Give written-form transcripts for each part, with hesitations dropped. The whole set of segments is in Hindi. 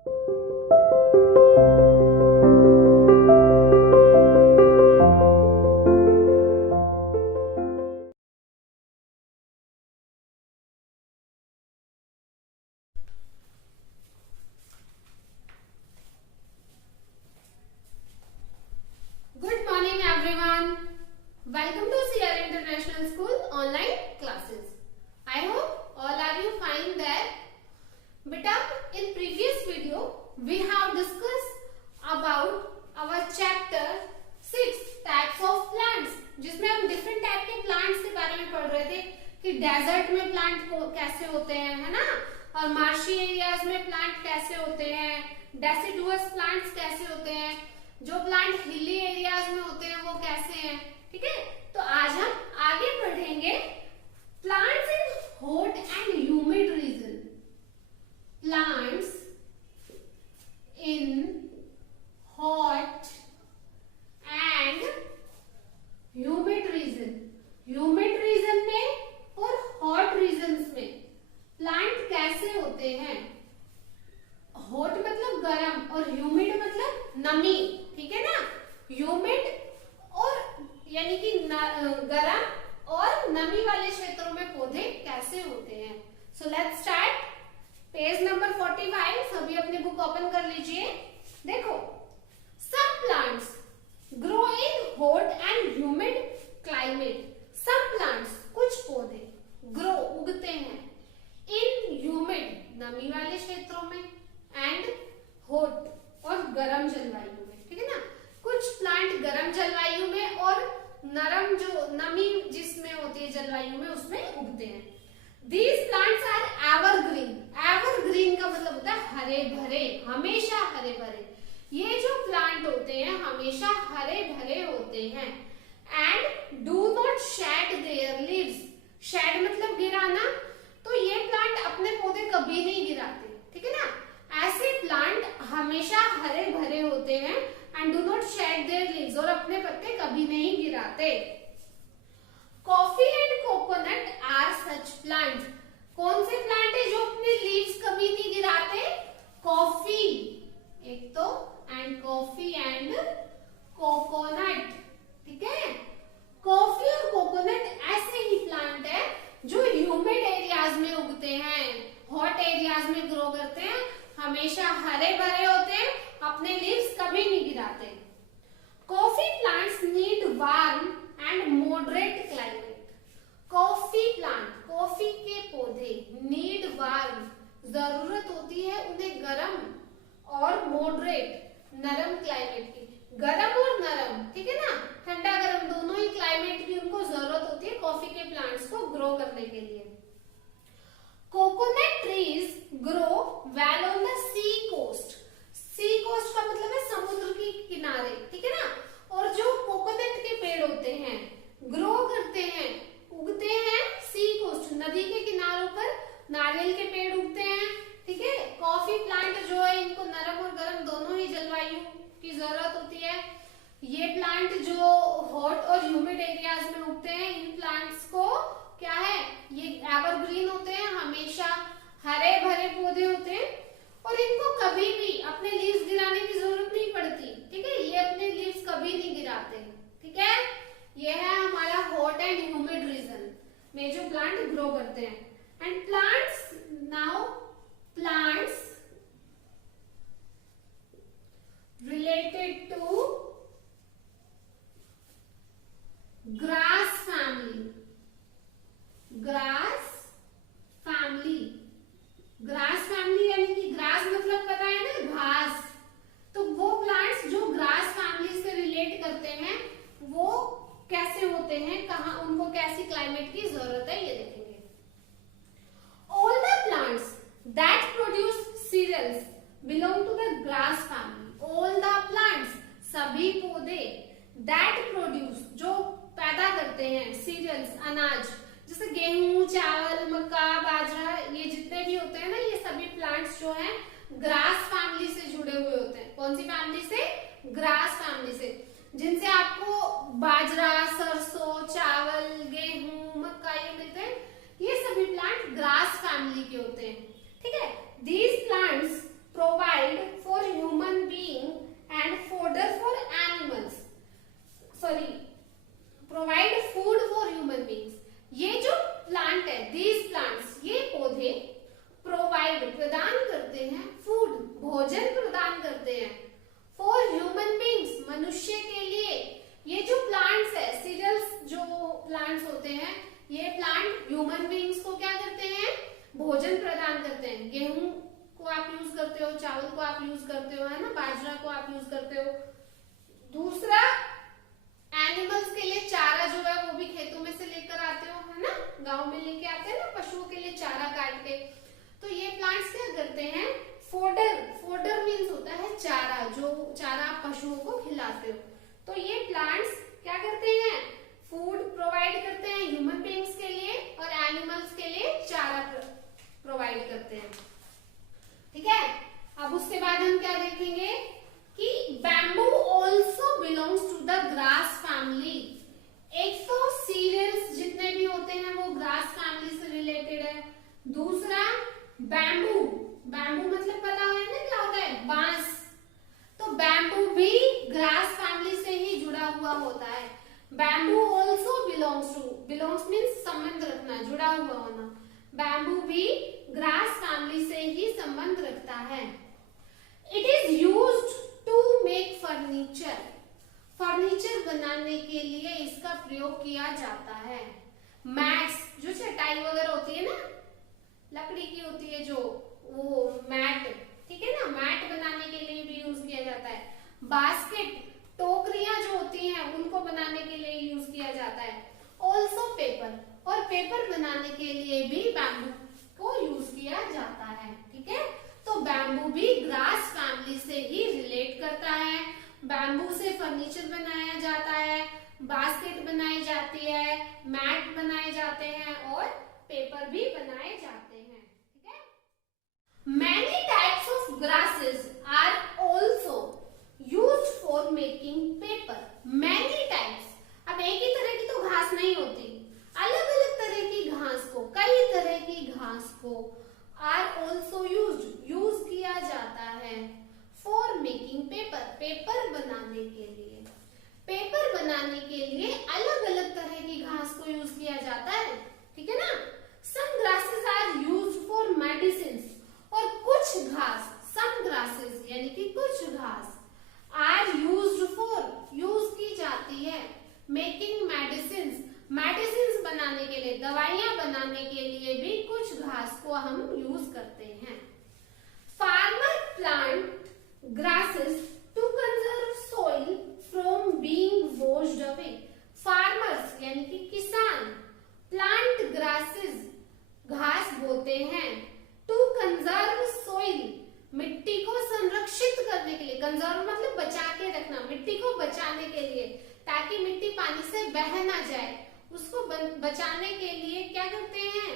Good morning everyone. Welcome to CR International School online classes. I hope all are you fine there. Beta, in previous video we have discussed about our chapter 6 types of plants, जिसमें हम different type के plants के बारे में पढ़ रहे थे कि डेजर्ट में प्लांट कैसे होते हैं, है ना, और मार्शी एरियाज में प्लांट कैसे होते हैं, डेसिडुअस प्लांट्स कैसे होते हैं, जो प्लांट हिली एरियाज में होते हैं वो कैसे हैं. ठीक है, तो आज हम आगे पढ़ेंगे plants in hot and humid region. Plants in hot and humid region. Humid region में और हॉट रीजन्स में प्लांट कैसे होते हैं. हॉट मतलब गर्म और ह्यूमिड मतलब नमी. ठीक है ना, ह्यूमिड और यानी कि गर्म और नमी वाले क्षेत्रों में पौधे कैसे होते हैं. So let's start. Page number 45. सभी अपनी बुक ओपन कर लीजिए. देखो, some plants grow in hot and humid climate. Some plants, कुछ पौधे, ग्रो उगते हैं इन ह्यूमिड नमी वाले क्षेत्रों में एंड हॉट और गर्म जलवायु में. ठीक है ना, कुछ प्लांट गर्म जलवायु में और नरम जो नमी जिसमें होती है जलवायु में उसमें उगते हैं. These plants are evergreen. Evergreen का मतलब होता है हरे भरे, हमेशा हरे भरे. ये जो प्लांट होते हैं हमेशा हरे भरे होते हैं. And do not shed their leaves. Shed मतलब गिराना, तो ये प्लांट अपने पौधे कभी नहीं गिराते. ठीक है ना, ऐसे प्लांट हमेशा हरे भरे होते हैं and do not shed their leaves, और अपने पत्ते कभी नहीं गिराते. Coffee and coconut are such plants. कौन से प्लांट है जो अपने लीव्स कभी नहीं गिराते. कॉफी एक तो, एंड कॉफी एंड कोकोनट. ठीक है, कॉफी और कोकोनट ऐसे ही प्लांट है जो ह्यूमिड एरियाज में उगते हैं, हॉट एरियाज में ग्रो करते हैं, हमेशा हरे भरे होते हैं, अपने लीव्स कभी नहीं गिराते. Coffee plants need warm and moderate climate. Coffee plant, coffee के पौधे नीड वार्म, जरूरत होती है उन्हें गर्म और मॉडरेट नरम क्लाइमेट की. गर्म और नरम, ठीक है ना, ठंडा गर्म दोनों ही क्लाइमेट की उनको जरूरत होती है कॉफी के प्लांट्स को ग्रो करने के लिए. Coconut trees grow well on the sea coast. Sea coast का मतलब है समुद्र के किनारे. ठीक है ना, और जो कोकोनट के पेड़ होते हैं ग्रो करते हैं, उगते हैं सी कोस्ट, नदी के किनारों पर नारियल के पेड़ उगते हैं. ठीक है, कॉफी प्लांट जो है इनको नरम और गर्म दोनों ही जलवायु की जरूरत होती है. ये प्लांट जो हॉट और ह्यूमिड एरियाज में उगते हैं, इन प्लांट्स को क्या है, ये एवरग्रीन होते हैं, हमेशा हरे भरे पौधे होते हैं और इनको कभी भी अपने लीव्स गिराने की जरूरत नहीं पड़ती. ठीक है, ये अपने लीव्स कभी नहीं गिराते. ठीक है, ये है हमारा हॉट एंड ह्यूमिड रीजन में जो प्लांट ग्रो करते हैं. And plants, now plants related to grass family. Grass family, grass family यानी कि ग्रास मतलब पता है ना, घास. तो वो प्लांट्स जो ग्रास फैमिली से रिलेट करते हैं वो कैसे होते हैं, कहाँ उनको कैसी क्लाइमेट की जरूरत है, ये देखेंगे. All the plants that produce cereals belong to the grass family. All the plants, सभी पौधे, दैट प्रोड्यूस जो पैदा करते हैं, सीरियल्स अनाज, जैसे गेहूं, चावल, मक्का, बाजरा, ये जितने भी होते हैं ना, ये सभी प्लांट्स जो हैं ग्रास फैमिली से जुड़े हुए होते हैं. कौन सी फैमिली से, ग्रास फैमिली से, जिनसे आपको बाजरा, सरसों, चावल, गेहूं, मक्का ये मिलते हैं. ये सभी प्लांट ग्रास फैमिली के होते हैं. ठीक है, दीज प्लांट्स प्रोवाइड भोजन प्रदान करते हैं। फॉर ह्यूमन बींग्स, मनुष्य के लिए ये जो प्लांट्स है, सीरियल्स जो प्लांट्स होते हैं, ये प्लांट ह्यूमन बींग्स को क्या करते हैं, भोजन प्रदान करते हैं। गेहूं को आप यूज करते हो, चावल को आप यूज करते हो, है ना, बाजरा को आप यूज करते हो। दूसरा, एनिमल्स के लिए चारा जो है वो भी खेतों में से लेकर आते हो, है ना, गांव में लेके आते हैं ना पशुओं के लिए चारा काट के। तो ये प्लांट्स क्या करते हैं, फोडर, फोडर मीन्स होता है चारा, जो चारा आप पशुओं को खिलाते हो। तो ये प्लांट्स क्या करते हैं, फूड प्रोवाइड करते हैं ह्यूमन बींग्स के लिए और एनिमल्स के लिए चारा प्रोवाइड करते हैं। ठीक है, अब उसके बाद हम क्या देखेंगे कि bamboo also belongs to the grass family. एक तो सीरियल्स जितने भी होते हैं वो ग्रास फैमिली से रिलेटेड है। दूसरा, बैम्बू, बैम्बू मतलब पता है ना क्या होता है, बांस। तो बैम्बू भी ग्रास फैमिली से ही जुड़ा हुआ होता है। Bamboo also belongs to, belongs means संबंध रखना, जुड़ा हुआ होना। बैम्बू भी ग्रास फैमिली से ही संबंध रखता है। It is used to make furniture, furniture बनाने के लिए इसका प्रयोग किया जाता है। मैट्स, जो चटाई वगैरह होती है ना, लकड़ी की होती है जो, वो मैट, ठीक है ना, मैट बनाने के लिए भी यूज किया जाता है। बास्केट, टोकरियां जो होती हैं उनको बनाने के लिए यूज किया जाता है। ऑल्सो पेपर, और पेपर बनाने के लिए भी बैम्बू को यूज किया जाता है। ठीक है, तो बैम्बू भी ग्रास फैमिली से ही रिलेट करता है। बैम्बू से फर्नीचर बनाया जाता है, बास्केट बनाई जाती है, मैट बनाए जाते हैं और पेपर भी बनाए जाते हैं। ठीक है, many types of grasses are also used for making paper. Many types, अब एक ही तरह की तो घास नहीं होती, अलग अलग तरह की घास को, कई तरह की घास को आर ऑल्सो यूज किया जाता है फॉर मेकिंग पेपर, पेपर बनाने के लिए। पेपर बनाने के लिए अलग अलग तरह की घास को यूज किया जाता है। ठीक है ना, some grasses are used for medicine, और कुछ घास, सम ग्रासेस यानी कि कुछ घास, आर यूज्ड फॉर, यूज की जाती है मेकिंग मेडिसिन, मेडिसिन बनाने के लिए, दवाइयां बनाने के लिए भी कुछ घास को हम यूज करते हैं। Farmer plant grasses to conserve soil from being washed away. Farmers यानी कि किसान plant grasses, घास बोते हैं, to conserve soil, मिट्टी को संरक्षित करने के लिए, कंजर्व मतलब बचा के रखना, मिट्टी को बचाने के लिए, ताकि मिट्टी पानी से बह ना जाए, उसको बचाने के लिए क्या करते हैं,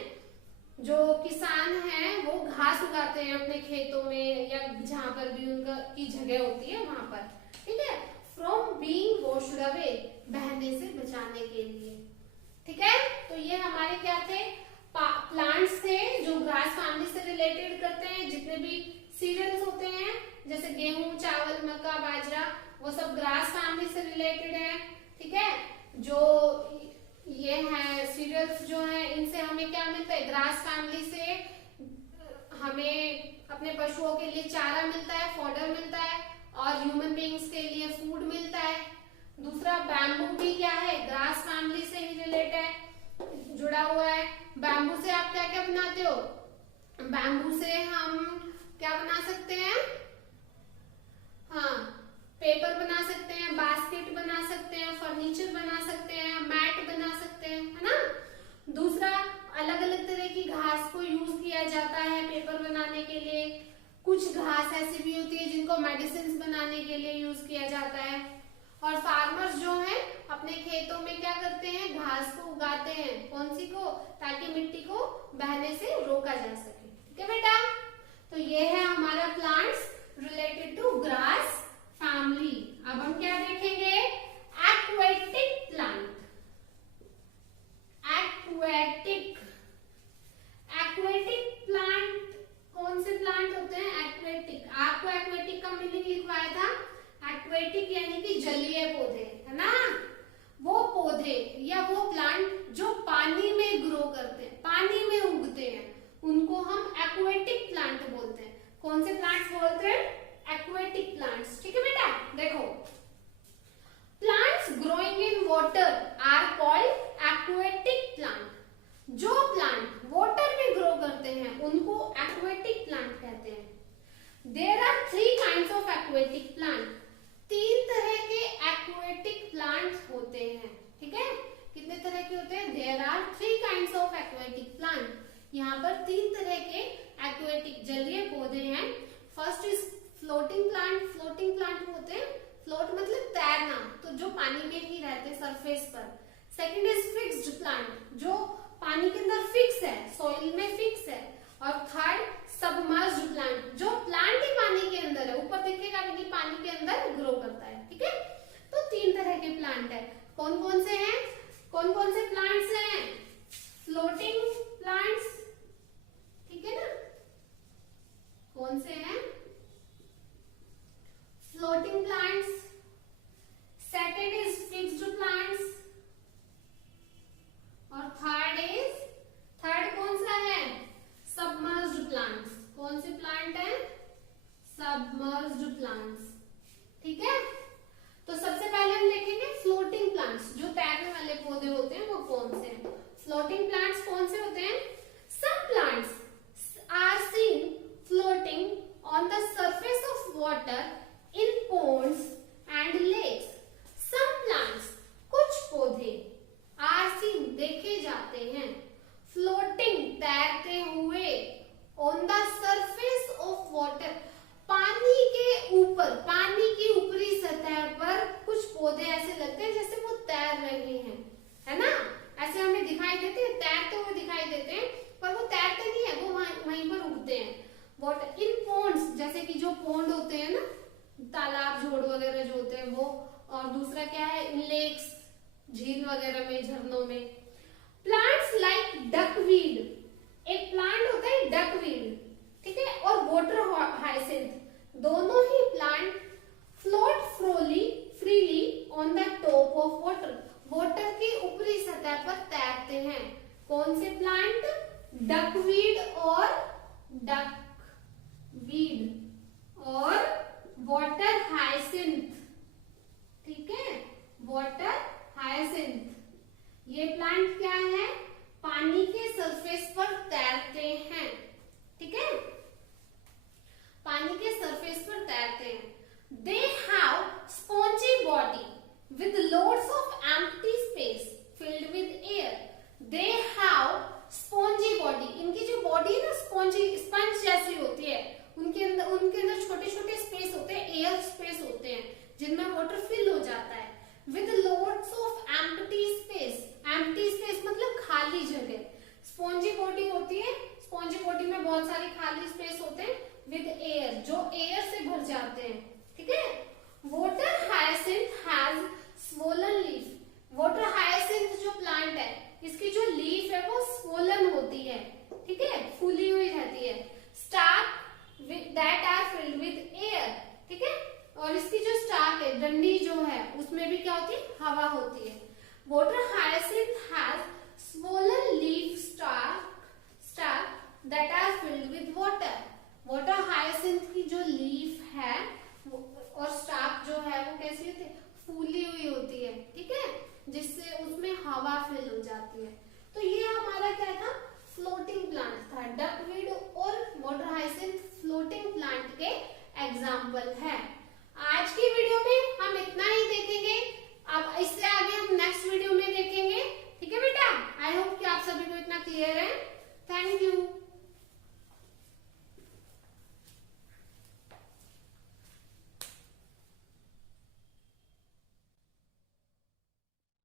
जो किसान हैं वो घास उगाते हैं अपने खेतों में या जहां पर भी उनका की जगह होती है वहां पर। ठीक है, फ्रॉम बीइंग वॉश्ड अवे, बहने से बचाने के लिए। ठीक है, तो ये हमारे क्या थे, प्लांट्स थे जो ग्रास फैमिली से रिलेटेड करते हैं। जितने भी सीरियल्स होते हैं जैसे गेहूं, चावल, मक्का, बाजरा, वो सब ग्रास फैमिली से रिलेटेड है। ठीक है, जो ये है सीरियल्स जो है, इनसे हमें क्या मिलता है, ग्रास फैमिली से हमें अपने पशुओं के लिए चारा मिलता है, फॉडर मिलता है, और ह्यूमन बीइंग्स के लिए फूड मिलता है। दूसरा, बैम्बू भी क्या है, ग्रास फैमिली से ही रिलेट है, जुड़ा हुआ है। बैम्बू से आप क्या क्या बनाते हो, बैम्बू से हम क्या बना सकते हैं, हाँ, पेपर बना सकते हैं, बास्केट बना सकते हैं, फर्नीचर बना सकते हैं, मैट बना सकते हैं, है ना। दूसरा, अलग अलग तरह की घास को यूज किया जाता है पेपर बनाने के लिए। कुछ घास ऐसी भी होती है जिनको मेडिसिन बनाने के लिए यूज किया जाता है। और फार्मर्स जो हैं अपने खेतों में क्या करते हैं, घास को उगाते हैं, कौन सी को, ताकि मिट्टी को बहने से रोका जा सके। ठीक है बेटा, तो ये है हमारा plants related to grass family. अब हम क्या देखेंगे, aquatic plant. Aquatic, aquatic plant कौन से प्लांट होते हैं, एक्वेटिक। आपको एक्वेटिक का मीनिंग लिखवाया था, एक्वेटिक यानी कि जलीय पौधे, है ना। वो पौधे या वो प्लांट जो पानी में ग्रो करते हैं, पानी में उगते हैं, उनको हम एक्वेटिक प्लांट कौन से प्लांट्स बोलते हैं? Aquatic plants. ठीक है बेटा, देखो plants growing in water are called aquatic plant. जो प्लांट वाटर में ग्रो करते हैं उनको एक्वेटिक प्लांट कहते हैं। There are 3 kinds of aquatic plant. 3 तरह के एक्वेटिक प्लांट्स होते हैं। ठीक है, कितने तरह के होते हैं? There are 3 kinds of aquatic plant. यहाँ पर 3 तरह के एक्वेटिक जलीय पौधे हैं। First is floating plant. Floating plant होते हैं, फ्लोट मतलब तैरना, तो जो पानी में ही रहते हैं सरफेस पर। सेकंड इज फिक्स्ड प्लांट, जो पानी के अंदर फिक्स है, सॉइल में फिक्स है। और थर्ड सबमर्ज्ड प्लांट, जो प्लांट ही पानी के अंदर है, ऊपर दिखेगा लेकिन पानी के अंदर ग्रो करता है। ठीक है, तो 3 तरह के प्लांट है। कौन कौन से हैं? कौन कौन से प्लांट्स हैं? फ्लोटिंग प्लांट्स, ठीक है ना, कौन से हैं? Floating plants. Second is fixed plants और थर्ड कौन सा है? Submerged plants. कौन से प्लांट है? Submerged plants. ठीक है, तो सबसे पहले हम देखेंगे फ्लोटिंग प्लांट्स, जो तैरने वाले पौधे होते हैं वो कौन से हैं। फ्लोटिंग प्लांट्स कौन से होते हैं? Some plants are seen floating on the surface of water in ponds and lakes. Some plants, कुछ पौधे, आर सीन देखे जाते हैं, फ्लोटिंग तैरते हुए, on the surface of water पानी के ऊपर, पानी की ऊपरी सतह पर कुछ पौधे ऐसे लगते हैं जैसे वो तैर रहे हैं, है ना, ऐसे हमें दिखाई देते हैं, तैरते हुए दिखाई देते हैं, पर वो तैरते नहीं है, वो वहीं पर उगते हैं। वाटर इन ponds, जैसे कि जो पोंड होते हैं ना, तालाब झोड़ वगैरह जो होते हैं वो, और दूसरा क्या है? इन लेक्स, झील वगैरह में, झरनों में। प्लांट्स लाइक डकवीड, एक प्लांट होता है डकवीड, ठीक है, और वाटर हाइसिंथ, दोनों ही plant float freely on the top of water, water की ऊपरी सतह पर तैरते हैं। कौन से प्लांट? डकवीड और वाटर हाइसिंथ। ठीक है, वाटर हाइसिंथ, ये प्लांट क्या है? पानी के सरफेस पर तैरते हैं। ठीक है, पानी के सरफेस पर तैरते हैं। They have spongy body with loads of empty space field with air. They have spongy body, इनकी जो बॉडी है ना स्पंज जैसी होती है, उनके अंदर छोटे छोटे स्पेस होते हैं, एयर स्पेस होते हैं जिनमें वाटर फिल हो जाता है। With loads of empty space, empty space मतलब खाली जगह। स्पॉन्जी बॉडी होती है, स्पॉन्जी बॉडी में बहुत सारे खाली स्पेस होते हैं, विद एयर, जो एयर से भर जाते हैं। ठीक है, water hyacinth has swollen leaf. Water hyacinth जो प्लांट है, इसकी जो लीफ है वो स्वोलन होती है, ठीक है, फूली हुई रहती है। Stalks that are filled with air, ठीक है, और इसकी जो स्टार्क है, डंडी जो है, उसमें भी क्या होती है? हवा होती है। Water hyacinth has swollen leaf stalks that are filled with water. Water hyacinth की जो लीफ है और स्टार्क जो है वो कैसी होती है? फूली हुई होती है, ठीक है, जिससे उसमें हवा फिल हो जाती है। तो ये हमारा क्या था? फ्लोटिंग प्लांट था। डकवीड और वाटर हाइसिंथ फ्लोटिंग प्लांट के एग्जाम्पल है।